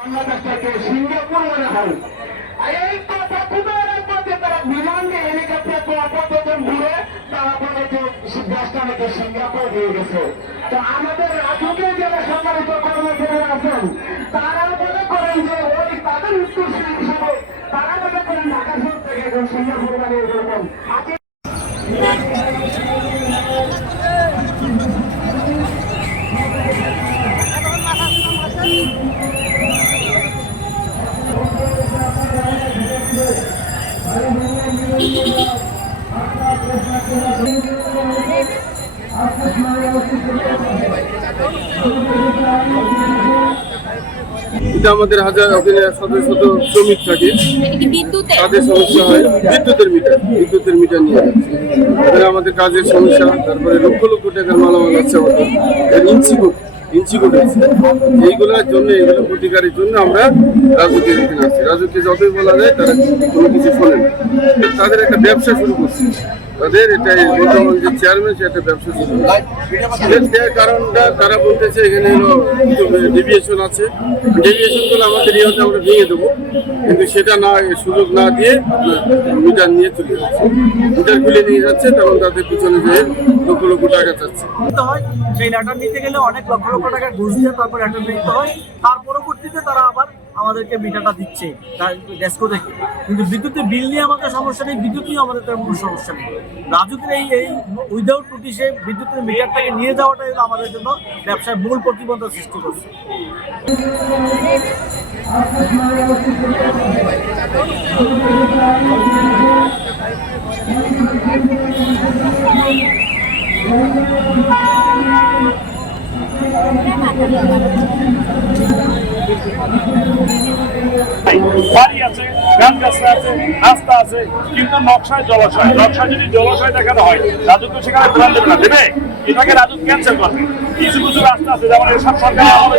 বাংলাদেশ থেকে সিঙ্গাপুর মনে হয়। এই কথা খুবই রাখব যে তারা বিমান দিয়ে হেলিকপ্টার করে পর্যটন ঘুরে তারা বলে যে দেশটা নাকি সিঙ্গাপুর হয়ে গেছে। তো আমাদের রাজুকে যারা সম্মানিত কর্মচারীরা আছেন, তারা মনে করেন যে ওই তাদের উত্তরসূরি হিসেবে তারা মনে করেন ঢাকা শহর থেকে সিঙ্গাপুর বানিয়ে দেবেন আজকে এটা আমাদের হাজার শত শত শ্রমিক থাকে। তাদের সমস্যা হয় বিদ্যুতের মিটার বিদ্যুতের মিটার নিয়ে। আমাদের কাজের সমস্যা তারপরে লক্ষ লক্ষ টাকার মালামাল আছে আমাদের। ইঞ্চি আছে। এইগুলোর জন্য, এইগুলো প্রতিকারের জন্য আমরা রাজনীতি আসছি রাজনীতি যতই বলা যায়, তারা কোনো কিছু শোনেন তাদের একটা ব্যবসা শুরু করছে। তাদের এটা যে চেয়ারম্যান সে একটা ব্যবসা শুরু দেওয়ার কারণটা তারা বলতেছে, এখানে ডেভিয়েশন আছে। ডেভিয়েশনগুলো আমাদের ইয়েতে আমরা ভেঙে দেবো। কিন্তু সেটা না সুযোগ না দিয়ে মিটার নিয়ে চলে যাচ্ছে। মিটার খুলে নিয়ে যাচ্ছে, তখন তাদের পিছনে যেয়ে লক্ষ লক্ষ টাকা চাচ্ছে। হয়, সেই নিতে গেলে অনেক লক্ষ লক্ষ টাকা ঘুষ দিয়ে তারপর হয়। তার পরবর্তীতে তারা আমাদেরকে মিটারটা দিচ্ছে ডেস্কো থেকে কিন্তু বিদ্যুতের বিল নিয়ে আমাদের সমস্যা নেই বিদ্যুৎ নিয়ে আমাদের তেমন কোনো সমস্যা নেই। রাজুকের এই এই উইদাউট নোটিশে বিদ্যুতের মিটারটাকে নিয়ে যাওয়াটাই হলো আমাদের জন্য ব্যবসায় মূল প্রতিবন্ধক সৃষ্টি করছে। বাড়ি আছে গান গাছরা আছে, রাস্তা আছে, কিন্তু নকশায় জলাশয়। নকশায় যদি জলাশয় দেখানো হয়, রাজত্ব সেখানে প্ল্যান দেবে না। দেবে? এটাকে রাজত্ব ক্যান্সেল করবে। কিছু কিছু রাস্তা আছে, যেমন এসব সরকার আমলে